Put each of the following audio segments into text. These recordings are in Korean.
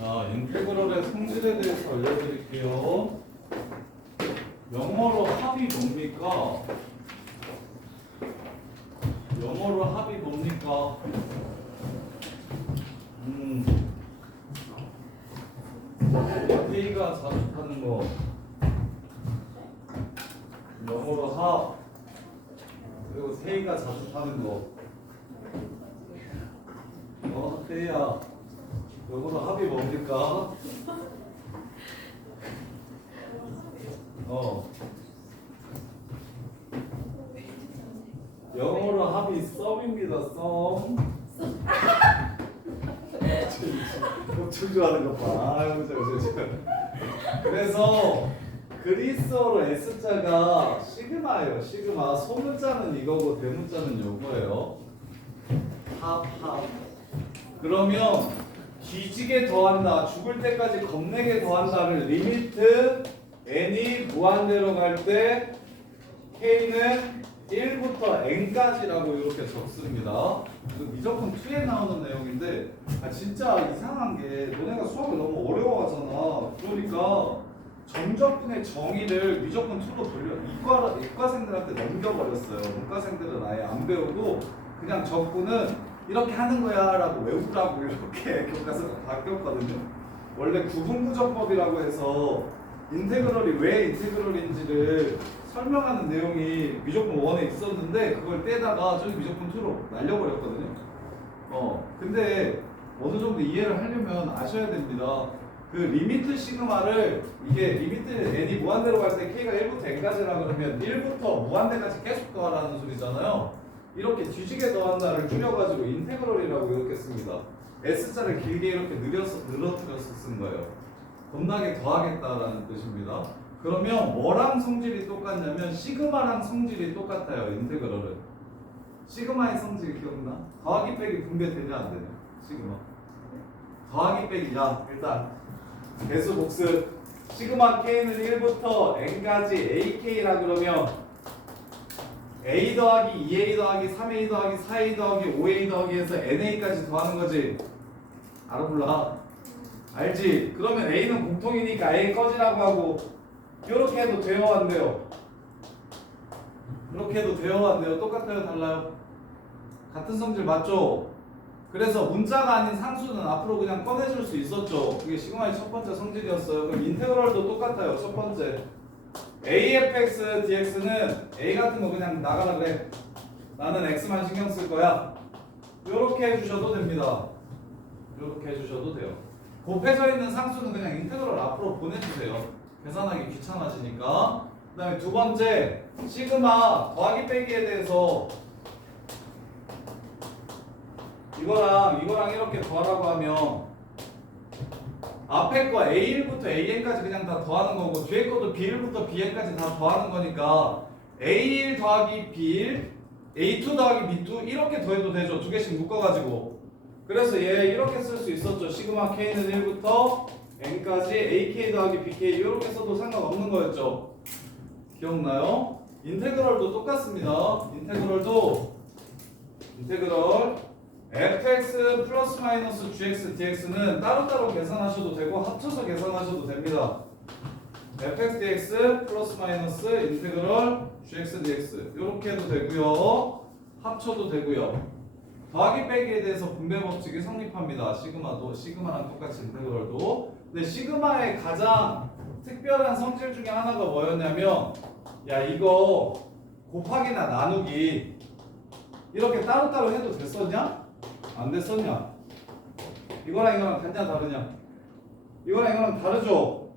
자, 인테그럴의 성질에 대해서 알려드릴게요. 영어로 합이 뭡니까? 영어로 합이 뭡니까? 회의가 자주 타는 거. 영어로 합. 그리고 세이가 자주 타는 거. 세이야. 영어로 합이 뭡니까? 영어로 합이 썸입니다. 썸. 걱정하는 것 봐. 아유, 그래서 그리스어로 S자가 시그마예요. 시그마. 소문자는 이거고 대문자는 요거예요. 합. 그러면 뒤지게 더한다, 죽을 때까지 겁내게 더한다를 리미트 n이 무한대로 갈 때 k는 1부터 n까지라고 이렇게 적습니다. 미적분 2에 나오는 내용인데 진짜 이상한 게 너네가 수학을 너무 어려워하잖아. 그러니까 정적분의 정의를 미적분 2로 돌려 이과생들한테 넘겨버렸어요. 문과생들은 아예 안 배우고 그냥 적분은 이렇게 하는 거야 라고 외우라고 이렇게 교과서가 바뀌었거든요. 원래 구분부정법이라고 해서 인테그럴이 왜 인테그럴인지를 설명하는 내용이 미적분 1에 있었는데 그걸 떼다가 저기 미적분 2로 날려버렸거든요. 근데 어느 정도 이해를 하려면 아셔야 됩니다. 그 리미트 시그마를 이게 리미트 n이 무한대로 갈 때 k가 1부터 n까지라 그러면 1부터 무한대까지 계속 더하라는 소리잖아요. 이렇게 뒤지게 더한다를 줄여가지고 인테그럴이라고 이렇게 씁니다. S자를 길게 이렇게 늘어뜨려서 쓴 거예요. 겁나게 더하겠다라는 뜻입니다. 그러면 뭐랑 성질이 똑같냐면 시그마랑 성질이 똑같아요. 인테그럴은. 시그마의 성질 기억나? 더하기 빼기 분배 되냐 안 되냐? 시그마. 더하기 빼기. 야 일단 배수 복습. 시그마 k는 1부터 n까지 ak라 그러면 a 더하기 2a 더하기 3a 더하기 4a 더하기 5a 더하기 해서 na까지 더하는 거지. 알아 몰라? 알지? 그러면 a는 공통이니까 a 꺼지라고 하고 이렇게 해도 돼요 안 돼요? 이렇게 해도 돼요 안 돼요? 똑같아요 달라요? 같은 성질 맞죠? 그래서 문자가 아닌 상수는 앞으로 그냥 꺼내줄 수 있었죠. 그게 시그마의 첫 번째 성질이었어요. 그럼 인테그럴도 똑같아요. 첫 번째 AFX, DX는 A 같은 거 그냥 나가라 그래. 나는 X만 신경 쓸 거야. 이렇게 해주셔도 됩니다. 이렇게 해주셔도 돼요. 곱해져 있는 상수는 그냥 인테그럴 앞으로 보내주세요. 계산하기 귀찮아지니까. 그 다음에 두 번째 시그마 더하기 빼기에 대해서 이거랑 이렇게 더하라고 하면 앞에 거 A1부터 AN까지 그냥 다 더하는 거고 뒤에 것도 B1부터 BN까지 다 더하는 거니까 A1 더하기 B1, A2 더하기 B2 이렇게 더해도 되죠. 두 개씩 묶어가지고. 그래서 얘 이렇게 쓸 수 있었죠. 시그마 K는 1부터 N까지 AK 더하기 BK 이렇게 써도 상관없는 거였죠. 기억나요? 인테그럴도 똑같습니다. 인테그럴 fx 플러스 마이너스 gx dx는 따로따로 계산하셔도 되고 합쳐서 계산하셔도 됩니다. fx dx 플러스 마이너스 인테그럴 gx dx 이렇게 해도 되고요. 합쳐도 되고요. 더하기 빼기에 대해서 분배 법칙이 성립합니다. 시그마랑 똑같이 인테그럴도. 근데 시그마의 가장 특별한 성질 중에 하나가 뭐였냐면 야 이거 곱하기나 나누기 이렇게 따로따로 해도 됐었냐? 안 됐었냐? 이거랑 같냐 다르냐? 이거랑 다르죠?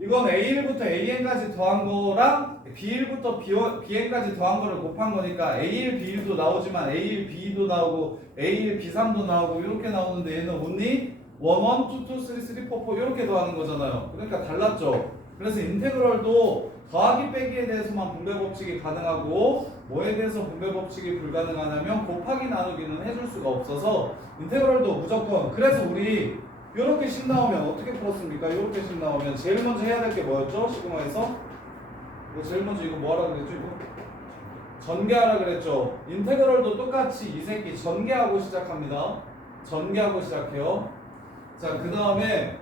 이건 A1부터 AN까지 더한 거랑 B1부터 BN까지 더한 거를 곱한 거니까 A1, B1도 나오지만 A1, B2도 나오고 A1, B3도 나오고 이렇게 나오는데 얘는 only 1, 1, 2, 2, 3, 3, 4, 4 이렇게 더하는 거잖아요. 그러니까 달랐죠? 그래서 인테그럴도 더하기 빼기에 대해서만 분배 법칙이 가능하고 뭐에 대해서 분배 법칙이 불가능하냐면 곱하기 나누기는 해줄 수가 없어서 인테그럴도 무조건. 그래서 우리 이렇게 식 나오면 어떻게 풀었습니까? 이렇게 식 나오면 제일 먼저 해야 될 게 뭐였죠? 시그마에서 제일 먼저 이거 뭐 하라 그랬죠? 이거 전개하라 그랬죠? 인테그럴도 똑같이 이 새끼 전개하고 시작합니다. 전개하고 시작해요. 자, 그 다음에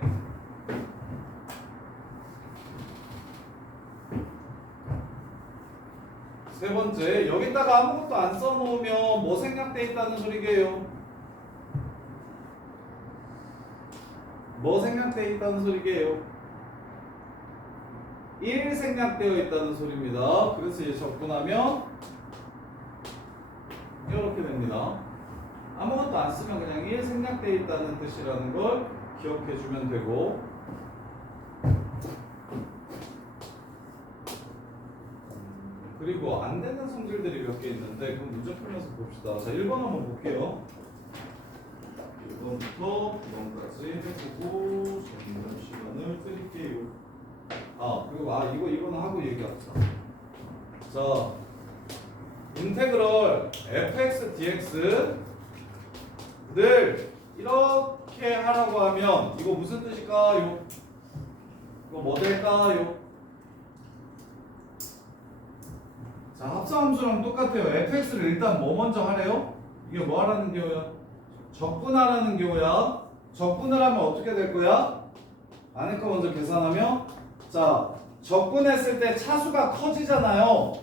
세 번째, 여기다가 아무것도 안 써놓으면 뭐 생략돼 있다는 소리게요? 뭐 생략돼 있다는 소리게요? 1 생략되어 있다는 소리입니다. 그래서 이제 접근하면 이렇게 됩니다. 아무것도 안 쓰면 그냥 1 생략되어 있다는 뜻이라는 걸 기억해 주면 되고, 그리고 안 되는 성질들이 몇 개 있는데 그럼 문제 풀면서 봅시다. 자, 1번 한번 볼게요. 1번부터 9번까지 해보고 정리할 시간을 드릴게요. 그리고 이거는 하고 얘기합시다. 자, 인테그럴 fx dx를 이렇게 하라고 하면 이거 무슨 뜻일까요? 이거 뭐 될까요? 자, 합성함수랑 똑같아요. fx를 일단 뭐 먼저 하래요? 이게 뭐 하라는 경우야? 적분하라는 경우야. 적분을 하면 어떻게 될 거야? 안에 거 먼저 계산하면, 자, 적분했을 때 차수가 커지잖아요.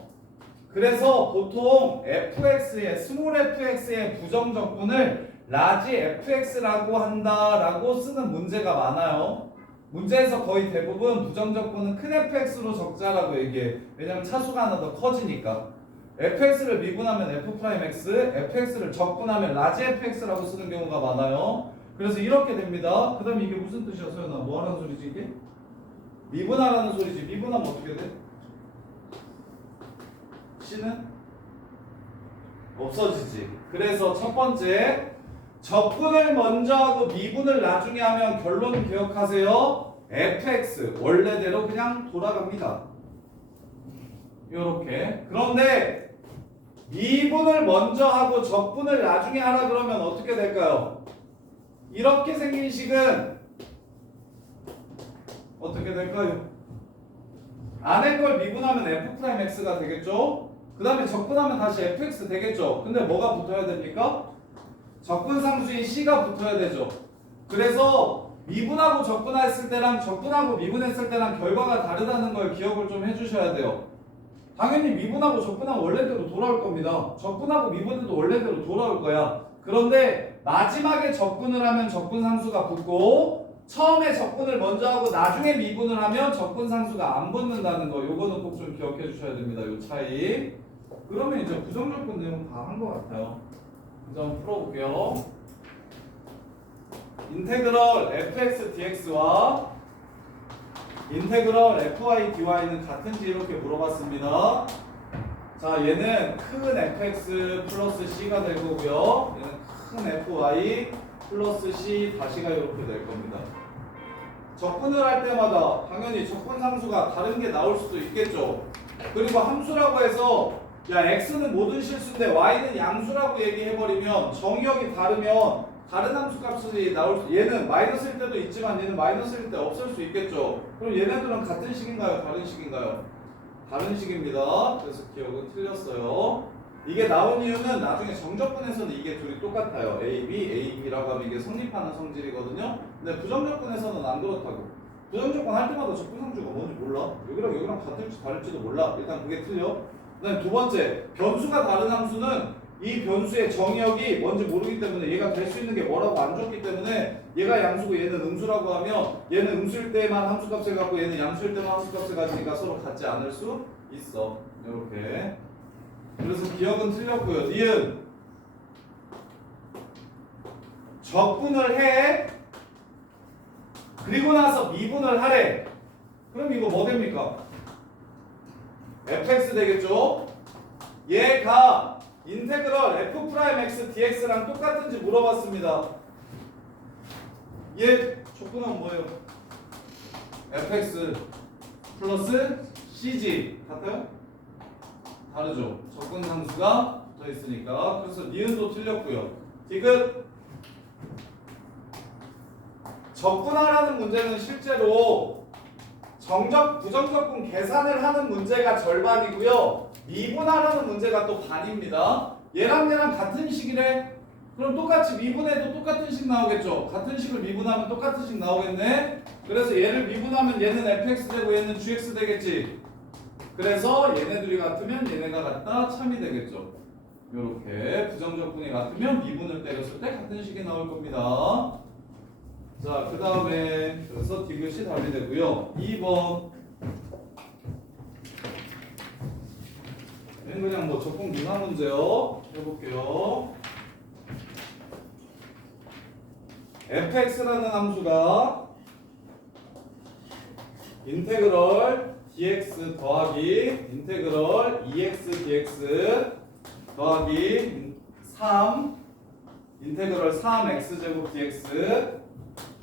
그래서 보통 fx의 스몰 fx의 부정 적분을 라지 fx라고 한다라고 쓰는 문제가 많아요. 문제에서 거의 대부분 부정 적분은 큰 fx로 적자라고 얘기해. 왜냐면 차수가 하나 더 커지니까. fx를 미분하면 f'x, fx를 적분하면 라지 fx라고 쓰는 경우가 많아요. 그래서 이렇게 됩니다. 그 다음에 이게 무슨 뜻이야, 소연아? 뭐 하라는 소리지 이게? 미분하라는 소리지. 미분하면 어떻게 돼? c는 없어지지. 그래서 첫 번째, 적분을 먼저 하고 미분을 나중에 하면 결론 기억하세요. fx 원래대로 그냥 돌아갑니다. 요렇게. 그런데 미분을 먼저 하고 적분을 나중에 하라 그러면 어떻게 될까요? 이렇게 생긴 식은 어떻게 될까요? 안에 걸 미분하면 f'x가 되겠죠? 그 다음에 적분하면 다시 fx 되겠죠? 근데 뭐가 붙어야 됩니까? 적분상수인 c가 붙어야 되죠. 그래서 미분하고 적분했을 때랑 적분하고 미분했을 때랑 결과가 다르다는 걸 기억을 좀 해주셔야 돼요. 당연히 미분하고 적분하고 원래대로 돌아올 겁니다. 적분하고 미분해도 원래대로 돌아올 거야. 그런데 마지막에 적분을 하면 적분상수가 붙고 처음에 적분을 먼저 하고 나중에 미분을 하면 적분상수가 안 붙는다는 거, 요거는 꼭 좀 기억해 주셔야 됩니다. 요 차이. 그러면 이제 부정적분 내용 다 한 것 같아요. 이제 한번 풀어볼게요. 인테그럴 fx dx와 인테그럴 fy dy는 같은지 이렇게 물어봤습니다. 자, 얘는 큰 fx 플러스 c가 될 거고요. 얘는 큰 fy 플러스 c 다시가 이렇게 될 겁니다. 적분을 할 때마다 당연히 적분상수가 다른 게 나올 수도 있겠죠. 그리고 함수라고 해서 야, x는 모든 실수인데 y는 양수라고 얘기해버리면 정의역이 다르면 다른 함수 값이 나올 수, 얘는 마이너스일 때도 있지만 얘는 마이너스일 때 없을 수 있겠죠. 그럼 얘네들은 같은 식인가요? 다른 식인가요? 다른 식입니다. 그래서 기억은 틀렸어요. 이게 나온 이유는 나중에 정적분에서는 이게 둘이 똑같아요. AB라고 하면 이게 성립하는 성질이거든요. 근데 부정적분에서는 안 그렇다고. 부정적분 할 때마다 적분상수가 뭔지 몰라. 여기랑 같을지 다를지도 몰라. 일단 그게 틀려. 그다음에 두 번째, 변수가 다른 함수는 이 변수의 정의역이 뭔지 모르기 때문에 얘가 될 수 있는 게 뭐라고 안 줬기 때문에 얘가 양수고 얘는 음수라고 하면 얘는 음수일 때만 함수값을 갖고 얘는 양수일 때만 함수값을 가지니까 서로 같지 않을 수 있어. 이렇게. 그래서 기억은 틀렸고요. 니은 적분을 해. 그리고 나서 미분을 하래. 그럼 이거 뭐 됩니까? fx 되겠죠? 얘가 인테그럴 f'x dx랑 똑같은지 물어봤습니다. 얘 적분하면 뭐예요? fx 플러스 cg 같아요? 다르죠? 적분상수가 붙어 있으니까. 그래서 니은도 틀렸고요. 디귿 적분하라는 문제는 실제로 부정적분 계산을 하는 문제가 절반이고요. 미분하라는 문제가 또 반입니다. 얘랑 같은 식이래. 그럼 똑같이 미분해도 똑같은 식 나오겠죠. 같은 식을 미분하면 똑같은 식 나오겠네. 그래서 얘를 미분하면 얘는 fx 되고 얘는 gx 되겠지. 그래서 얘네들이 같으면 얘네가 같다 참이 되겠죠. 요렇게 부정적분이 같으면 미분을 때렸을 때 같은 식이 나올 겁니다. 자, 그 다음에 그래서 디귿이 답이 되고요. 2번 얘는 그냥 뭐 적분 문화 문제요. 해볼게요. fx라는 함수가 인테그럴 dx 더하기 인테그럴 2x dx 더하기 3 인테그럴 3x제곱 dx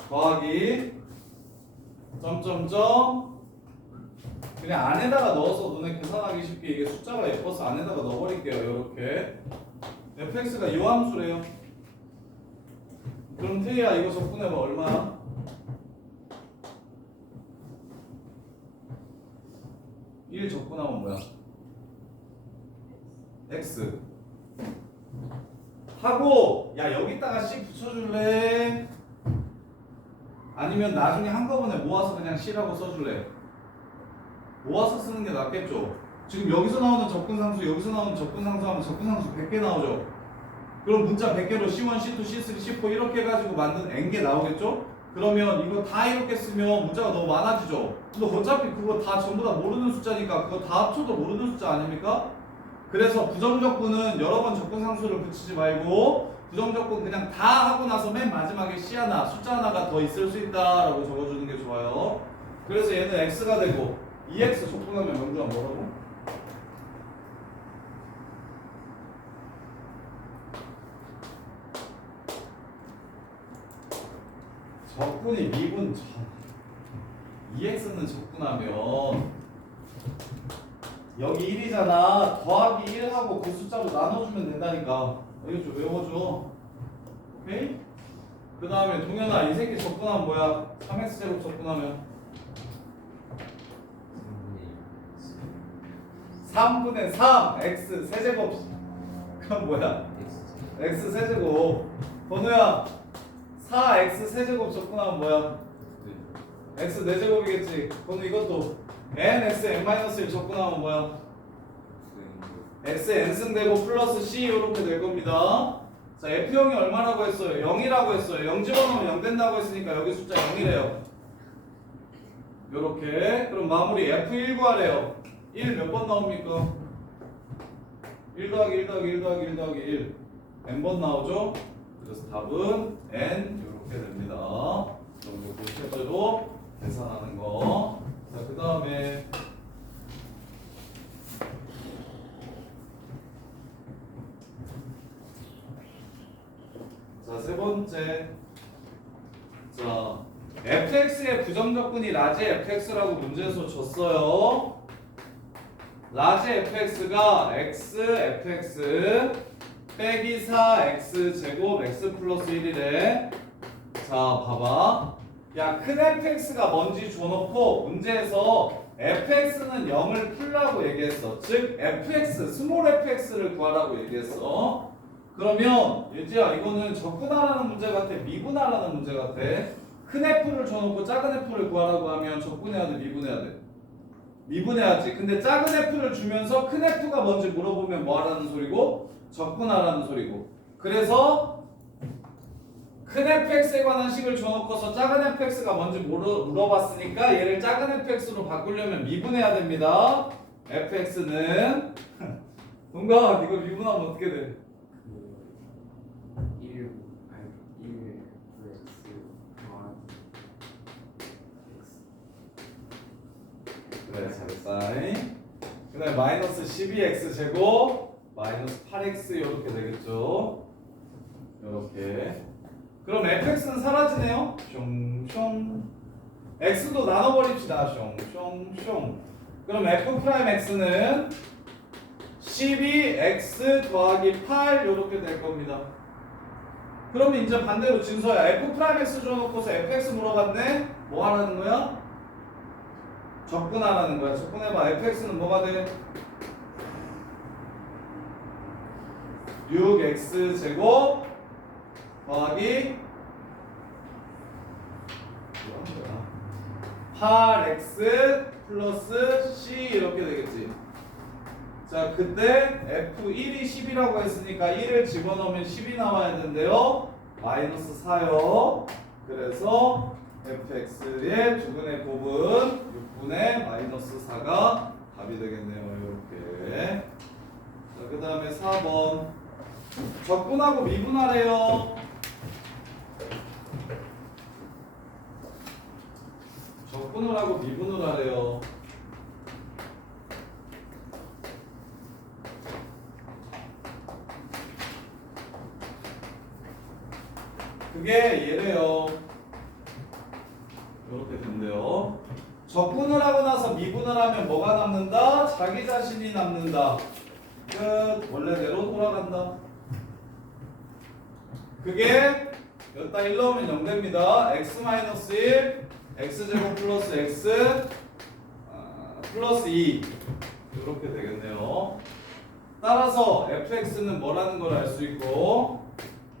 더하기 점점점 그냥 안에다가 넣어서 눈에 계산하기 쉽게 이게 숫자가 예뻐서 안에다가 넣어버릴게요. 이렇게 fx가 이 함수래요. 그럼 태희야 이거 적분해봐. 얼마야? 1 적분하면 뭐야? x 하고 야 여기다가 c 붙여줄래? 아니면 나중에 한꺼번에 모아서 그냥 c라고 써줄래? 모아서 쓰는 게 낫겠죠? 지금 여기서 나오는 접근상수 여기서 나오는 접근상수 하면 접근상수 100개 나오죠? 그럼 문자 100개로 C1, C2, C3, C4 이렇게 해가지고 만든 N개 나오겠죠? 그러면 이거 다 이렇게 쓰면 문자가 너무 많아지죠? 근데 어차피 그거 다 전부 다 모르는 숫자니까 그거 다 합쳐도 모르는 숫자 아닙니까? 그래서 부정적분은 여러 번 접근상수를 붙이지 말고 부정적분 그냥 다 하고 나서 맨 마지막에 C 하나, 숫자 하나가 더 있을 수 있다라고 적어주는 게 좋아요. 그래서 얘는 X가 되고 2X 적분하면 명주가 뭐라고? 적분이 미분 2x는 적분하면 여기 1이잖아. 더하기 1하고 그 숫자로 나눠주면 된다니까. 이거 좀 외워줘. 오케이? 그 다음에 동현아 이 새끼 적분하면 뭐야? 3x제곱 적분하면 3분의 3 x 세제곱. 그럼 뭐야? x 세제곱. 번호야 4x 세제곱 적분하면 뭐야? x 4제곱이겠지. 그럼 이것도 nx n-1 적분하면 뭐야? x n승되고 플러스 c 이렇게 될 겁니다. 자, f형이 얼마라고 했어요? 0이라고 했어요. 0 집어넣으면 0 된다고 했으니까 여기 숫자 0이래요. 요렇게. 그럼 마무리 f1 구하래요. 1 몇 번 나옵니까? 1 더하기 1 더하기 1 더하기 1 더하기 1 n번 나오죠? 그래서 답은 n 이렇게 됩니다. 그럼 그 실제로 계산하는 거. 자, 그 다음에 자, 세 번째. 자, fx의 부정적분이 라지 fx라고 문제에서 줬어요. 라지 fx가 x fx 빼기 4x 제곱 x 플러스 1이래. 자, 봐봐. 야, 큰 fx가 뭔지 줘놓고 문제에서 fx는 0을 풀라고 얘기했어. 즉 fx, 스몰 fx를 구하라고 얘기했어. 그러면 예지야 이거는 적분하라는 문제 같아? 미분하라는 문제 같아? 큰 f를 줘놓고 작은 f를 구하라고 하면 적분해야 돼? 미분해야 돼? 미분해야지. 근데 작은 f를 주면서 큰 f가 뭔지 물어보면 뭐 하라는 소리고? 적분하라는 소리고. 그래서 큰 fx에 관한 식을 줘놓고서 작은 fx가 뭔지 물어봤으니까 얘를 작은 fx로 바꾸려면 미분해야 됩니다. fx는 동가 이거 미분하면 어떻게 돼? 1 x 그래 잘했어. 그 다음에 마이너스 12x 제곱 마이너스 8x 이렇게 되겠죠. 이렇게. 그럼 fx는 사라지네요. 숑숑. x도 나눠버립시다. 숑숑숑. 그럼 f'x는 12x 더하기 8 이렇게 될 겁니다. 그러면 이제 반대로 진서야 f'x 줘놓고서 fx 물어봤네. 뭐 하라는 거야? 적분하라는 거야. 적분해봐. fx는 뭐가 돼? 6x 제곱 더하기 8x 플러스 c 이렇게 되겠지. 자, 그때 F1이 10이라고 했으니까 1을 집어넣으면 10이 나와야 되는데요. 마이너스 4요. 그래서 fx의 두근의 곱은 6분의 마이너스 4가 답이 되겠네요. 이렇게. 자, 그 다음에 4번. 적분하고 미분하래요. 적분을 하고 미분을 하래요. 그게 얘래요. 이렇게 된대요. 적분을 하고 나서 미분을 하면 뭐가 남는다? 자기 자신이 남는다. 끝. 원래대로 돌아간다. 그게 여기다 1 넣으면 0 됩니다. x-1 x제곱 플러스 x 플러스 2 이렇게 되겠네요. 따라서 fx는 뭐라는 걸 알 수 있고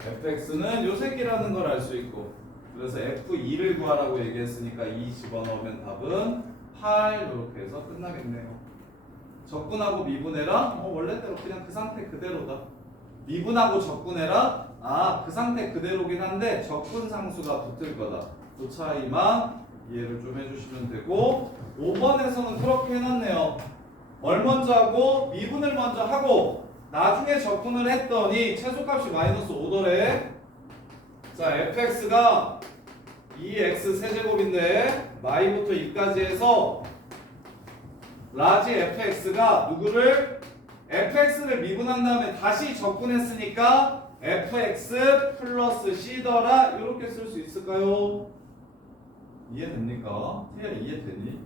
fx는 요 새끼라는 걸 알 수 있고 그래서 f2를 구하라고 얘기했으니까 2 집어넣으면 답은 8 이렇게 해서 끝나겠네요. 적분하고 미분해라? 원래대로 그냥 그 상태 그대로다. 미분하고 적분해라? 그 상태 그대로긴 한데 적분 상수가 붙을 거다. 그 차이만 이해를 좀 해주시면 되고 5번에서는 그렇게 해놨네요. 뭘 먼저 하고 미분을 먼저 하고 나중에 적분을 했더니 최소값이 마이너스 5더래. 자, fx가 2x 세제곱인데 마이부터 2까지 해서 라지 fx가 누구를? fx를 미분한 다음에 다시 적분했으니까 fx 플러스 c더라. 이렇게 쓸 수 있을까요? 이해됩니까? 태야 이해되니?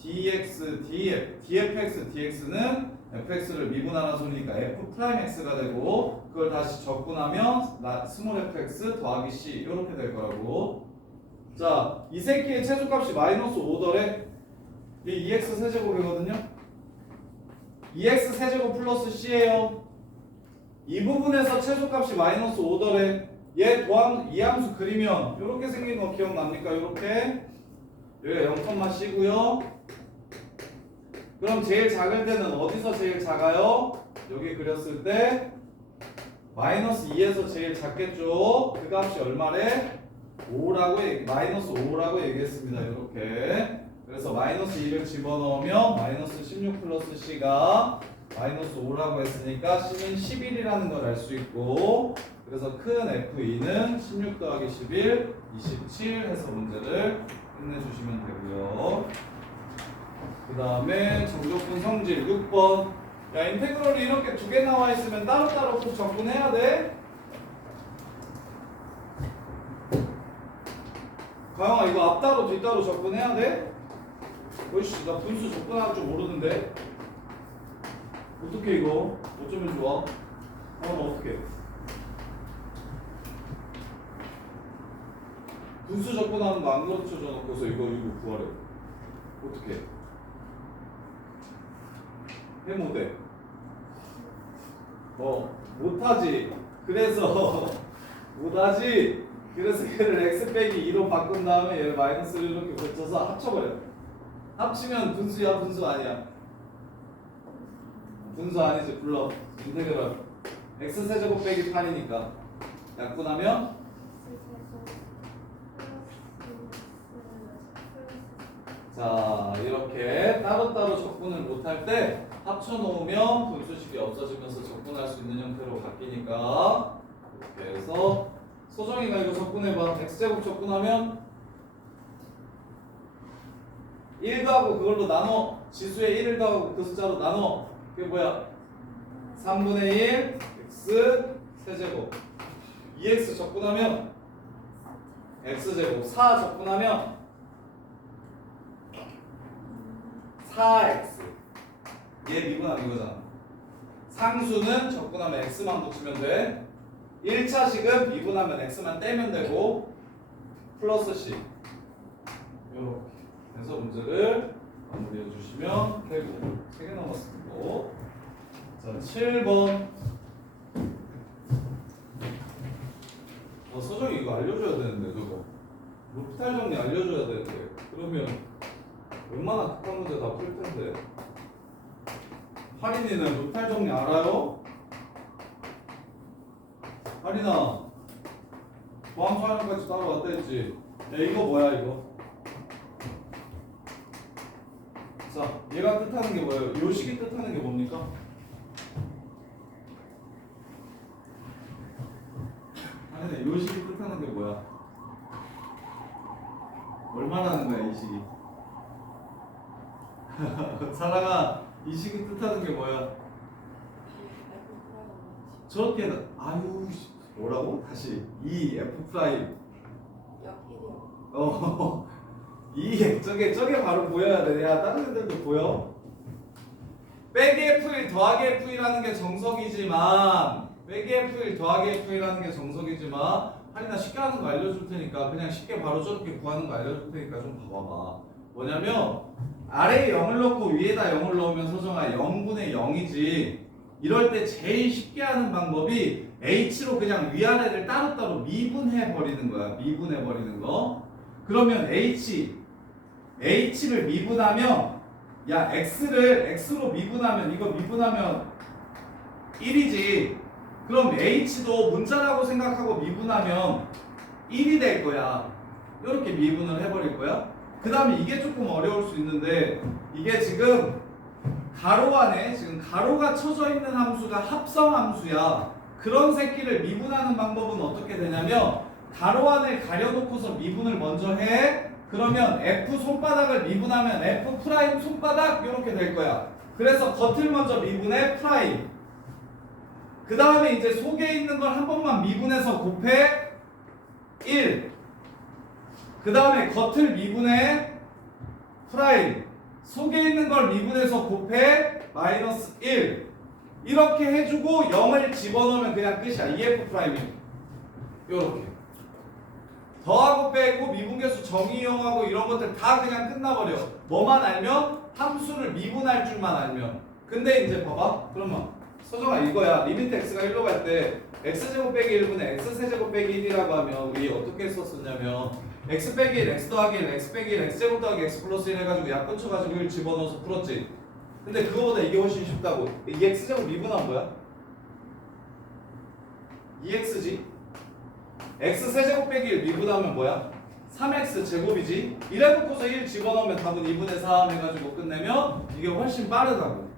dx, dfx, dx는 fx를 미분하는 소리니까 f'x가 되고 그걸 다시 적분하면 스몰 fx 더하기 c 이렇게 될 거라고. 자, 이 새끼의 최소값이 마이너스 5더래. 이 2x 세제곱이거든요. 2x 세제곱 플러스 c예요. 이 부분에서 최소값이 마이너스 5더래. 얘 이 함수 그리면 이렇게 생긴 거 기억납니까? 이렇게 여기가 0,c고요. 그럼 제일 작을 때는 어디서 제일 작아요? 여기 그렸을 때 마이너스 2에서 제일 작겠죠. 그 값이 얼마래? 5라고 마이너스 5라고 얘기했습니다. 이렇게. 그래서 마이너스 2를 집어넣으면 마이너스 16 플러스 c가 마이너스 5라고 했으니까 c는 11이라는 걸 알 수 있고 그래서 큰 F2는 16 더하기 11, 27 해서 문제를 끝내주시면 되고요. 그 다음에 정적분 성질 6번. 야, 인테그럴이 이렇게 두 개 나와 있으면 따로따로 꼭 적분해야 돼. 가영아, 이거 앞따로 뒷따로 적분해야 돼? 어이씨, 나 분수 적분할 줄 모르는데. 어떡해 이거? 어쩌면 좋아? 어떡해? 분수 적분하는 거 안 그렇죠 놓고서 이거 구하래. 어떡해? 해 못해. 못하지. 그래서 못하지. 그래서 얘를 x 빼기 2로 바꾼 다음에 얘를 마이너스를 이렇게 고쳐서 합쳐버려. 합치면 분수야, 분수 아니야? 분수 아니지. 불러. 인테그럴 x 세제곱 빼기 8이니까 약분하면 자, 이렇게 따로따로 적분을 못할 때 합쳐놓으면 분수식이 없어지면서 적분할 수 있는 형태로 바뀌니까 이렇게 해서 소정이가 이거 적분해봐. x제곱 적분하면 1 더하고 그걸로 나눠. 지수에 1을 더하고 그 숫자로 나눠. 그게 뭐야? 3분의 1 x 세제곱 2x 적분하면 x제곱 4 적분하면 4x. 얘 미분하는 이거잖아. 상수는 적분하면 x만 붙이면 돼. 1차식은 미분하면 x만 떼면 되고 플러스 c. 이렇게 해서 문제를 마무리해 주시면 되고 3개 남았습니다. 자, 7번. 서정이 이거 알려줘야 되는데 저거 루피탈 정리 알려줘야 되는데 그러면 얼마나 극한 문제 다 풀 텐데. 하린이는 루피탈 정리 알아요? 하린아 보안수 하나까지 따라왔다 했지. 야 이거 뭐야 이거. 자 얘가 뜻하는 게 뭐예요? 요식이 뜻하는 게 뭡니까? 하린아 요식이 뜻하는 게 뭐야? 얼마나 하는 거야 이 식이? 사랑아 이 식이 뜻하는 게 뭐야? 저렇게 아유 뭐라고? 다시 E F 프라임 저게 바로 보여야 돼. 야 다른 애들도 보여? 빼기 F1 더하기 F1이라는 게 정석이지만 하린아 쉽게 하는 거 알려줄 테니까 그냥 쉽게 바로 저렇게 구하는 거 알려줄 테니까 좀 봐봐봐. 뭐냐면 아래에 0을 넣고 위에다 0을 넣으면 서정아 0분의 0이지. 이럴 때 제일 쉽게 하는 방법이 H로 그냥 위아래를 따로따로 미분해 버리는 거야. 미분해 버리는 거. 그러면 H를 미분하면 야 X로 미분하면 이거 미분하면 1이지. 그럼 H도 문자라고 생각하고 미분하면 1이 될 거야. 이렇게 미분을 해버릴 거야. 그 다음에 이게 조금 어려울 수 있는데 이게 지금 가로 안에 지금 가로가 쳐져 있는 함수가 합성 함수야. 그런 새끼를 미분하는 방법은 어떻게 되냐면 가로 안을 가려놓고서 미분을 먼저 해. 그러면 F 손바닥을 미분하면 F 프라임 손바닥 이렇게 될 거야. 그래서 겉을 먼저 미분해 프라임. 그 다음에 이제 속에 있는 걸 한 번만 미분해서 곱해 1. 그 다음에 겉을 미분해 프라임. 속에 있는 걸 미분해서 곱해 마이너스 1. 이렇게 해주고 0을 집어넣으면 그냥 끝이야. EF 프라임이 요렇게 더하고 빼고 미분계수 정의 이용하고 이런 것들 다 그냥 끝나버려. 뭐만 알면 함수를 미분할 줄만 알면. 근데 이제 봐봐. 그러면 서정아 이거야. 리미트 x가 1로 갈 때 x제곱 빼기 1분의 x세제곱 빼기 1이라고 하면 우리 어떻게 썼었냐면 x 빼기 1, x 더하기 1, x 빼기 1, x제곱 더하기 x 플러스 1 해가지고 약 붙여가지고 1 집어넣어서 풀었지. 근데 그거보다 이게 훨씬 쉽다고. 이 x제곱 미분한 거야? 2x지? x 세제곱 빼기 1 미분하면 뭐야? 3x 제곱이지? 이래놓고서 1 집어넣으면 답은 2분의 3 해가지고 끝내면 이게 훨씬 빠르다고.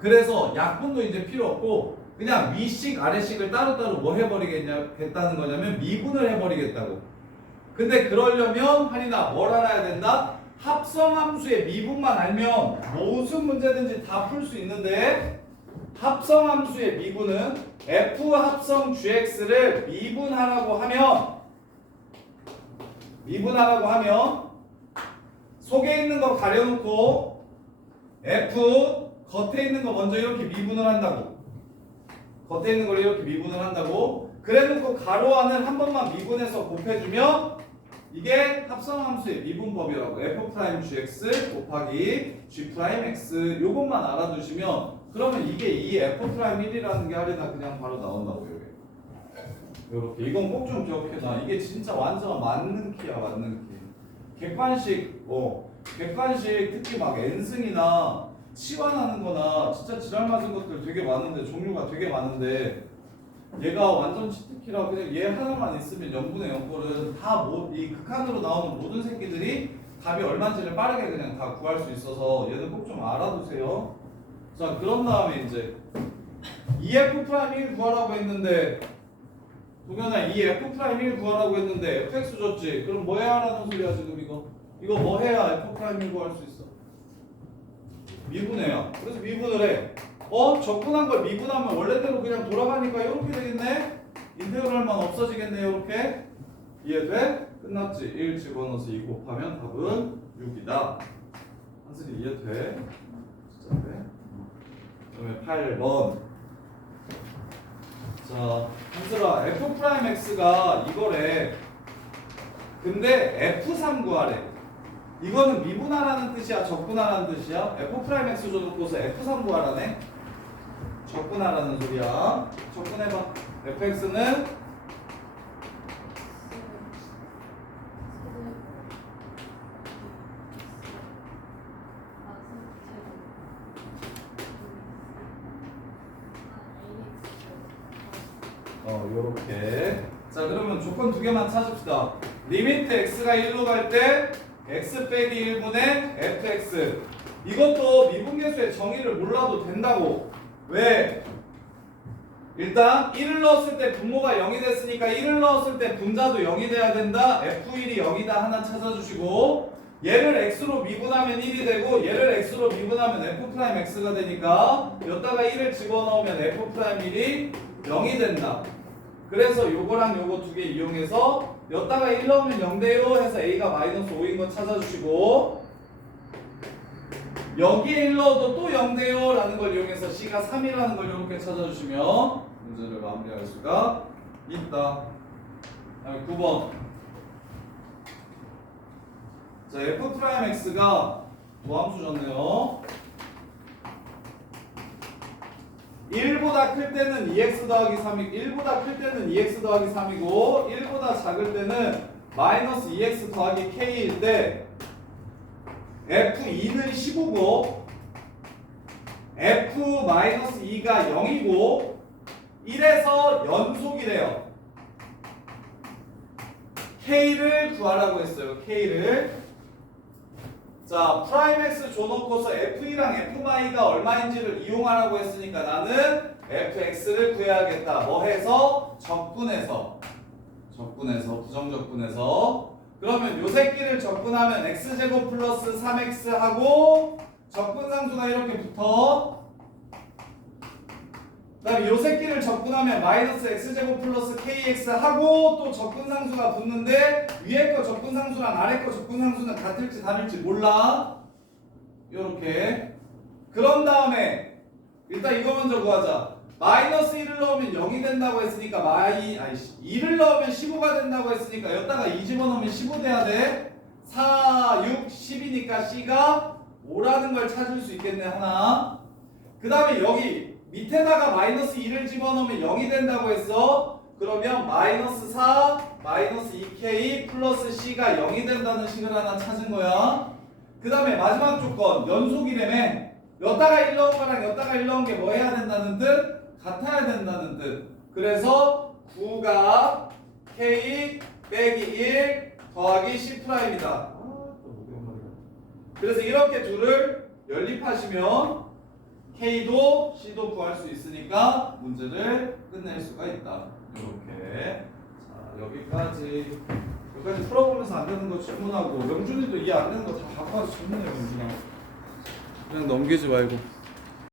그래서 약분도 이제 필요 없고 그냥 위식 아래식을 따로따로 뭐 해버리겠다는 거냐면 미분을 해버리겠다고. 근데 그러려면 하린아 뭘 알아야 된다? 합성함수의 미분만 알면 무슨 문제든지 다 풀 수 있는데 합성함수의 미분은 f 합성 gx를 미분하라고 하면 속에 있는 거 가려놓고 f 겉에 있는 거 먼저 이렇게 미분을 한다고. 겉에 있는 걸 이렇게 미분을 한다고. 그래놓고 가로 안을 한 번만 미분해서 곱해주면 이게 합성함수의 미분법이라고. f'(gx) 곱하기 g'(x) 요것만 알아두시면 그러면 이게 이 f'1이라는 게 하리나 그냥 바로 나온다고. 요렇게 이건 꼭 좀 기억해놔. 이게 진짜 완전 맞는 키야. 맞는 키. 객관식 특히 막 n승이나 치환하는 거나 진짜 지랄 맞은 것들 되게 많은데 종류가 되게 많은데 얘가 완전 치트키라 그냥 얘 하나만 있으면 0분의 0꼴은 다 이 극한으로 나오는 모든 새끼들이 답이 얼마인지를 빠르게 그냥 다 구할 수 있어서 얘는 꼭 좀 알아두세요. 자 그런 다음에 이제 EF'1 구하라고 했는데 동현아 EF'1 구하라고 했는데 fx 줬지. 그럼 뭐 해야 하라는 소리야 지금 이거 뭐 해야 F'1 구할 수 있어? 미분해요. 그래서 미분을 해. 적분한 걸 미분하면 원래대로 그냥 돌아가니까 이렇게 되겠네? 인테그랄만 없어지겠네. 이렇게 이해돼? 끝났지? 1 집어넣어서 2 곱하면 답은 6이다. 한슬이 이해돼? 진짜 돼? 그다음에 8번. 자, 한슬아 f'x가 이거래. 근데 f3 구하래. 이거는 미분하라는 뜻이야? 적분하라는 뜻이야? f'x 줘놓고서 f3 구하라네? 적분하라는 소리야. 적분해봐. fx는 요렇게. 자, 그러면 조건 두 개만 찾읍시다. 리미트 x가 1로 갈 때 x 빼기 1분의 fx. 이것도 미분계수의 정의를 몰라도 된다고. 왜? 일단 1을 넣었을 때 분모가 0이 됐으니까 1을 넣었을 때 분자도 0이 돼야 된다. f1이 0이다 하나 찾아주시고, 얘를 x로 미분하면 1이 되고 얘를 x로 미분하면 f'x가 되니까 여기다가 1을 집어넣으면 f'1이 0이 된다. 그래서 요거랑 요거 두 개 이용해서 여기다가 1 넣으면 0대요 해서 a가 마이너스 5인 거 찾아주시고, 여기에 1 넣어도 또 0대요 라는 걸 이용해서 c가 3이라는 걸 이렇게 찾아주시면 문제를 마무리할 수가 있다. 다음에 9번. 자, f'x가 도함수 줬네요. 1보다 클 때는 2x 더하기 3이 1보다 클 때는 2x 더하기 3이고 1보다 작을 때는 마이너스 2x 더하기 k일 때 f2는 15고 f-2가 0이고 1에서 연속이래요. k를 구하라고 했어요. k를. 자, 프라임 x 줘놓고서 f2랑 f-가 얼마인지를 이용하라고 했으니까 나는 fx를 구해야겠다. 뭐 해서? 적분해서. 부정적분해서. 그러면 요 새끼를 적분하면 x제곱 플러스 3x 하고 적분상수가 이렇게 붙어. 그 다음에 요 새끼를 적분하면 마이너스 x제곱 플러스 kx 하고 또 적분상수가 붙는데 위에 거 적분상수랑 아래 거 적분상수는 같을지 다를지 몰라. 요렇게. 그런 다음에 일단 이거 먼저 구하자. 마이너스 1을 넣으면 0이 된다고 했으니까 2를 넣으면 15가 된다고 했으니까 여기다가 2 집어넣으면 15 돼야 돼. 4, 6, 10이니까 c가 5라는 걸 찾을 수 있겠네. 하나. 그 다음에 여기 밑에다가 마이너스 2를 집어넣으면 0이 된다고 했어. 그러면 마이너스 4, 마이너스 2k 플러스 c가 0이 된다는 식을 하나 찾은 거야. 그 다음에 마지막 조건 연속이라며. 여기다가 1 넣은 거랑 여기다가 1 넣은 게 뭐 해야 된다는 뜻? 같아야 된다는 뜻. 그래서 9가 k 빼기 1 더하기 c'이다. 그래서 이렇게 둘을 연립하시면 K도 C도 구할 수 있으니까 문제를 끝낼 수가 있다. 이렇게. 자, 여기까지 풀어보면서 안 되는 거 질문하고, 명준이도 이해 안 되는 거 다 갖고 와서 질문해요. 그냥 넘기지 말고.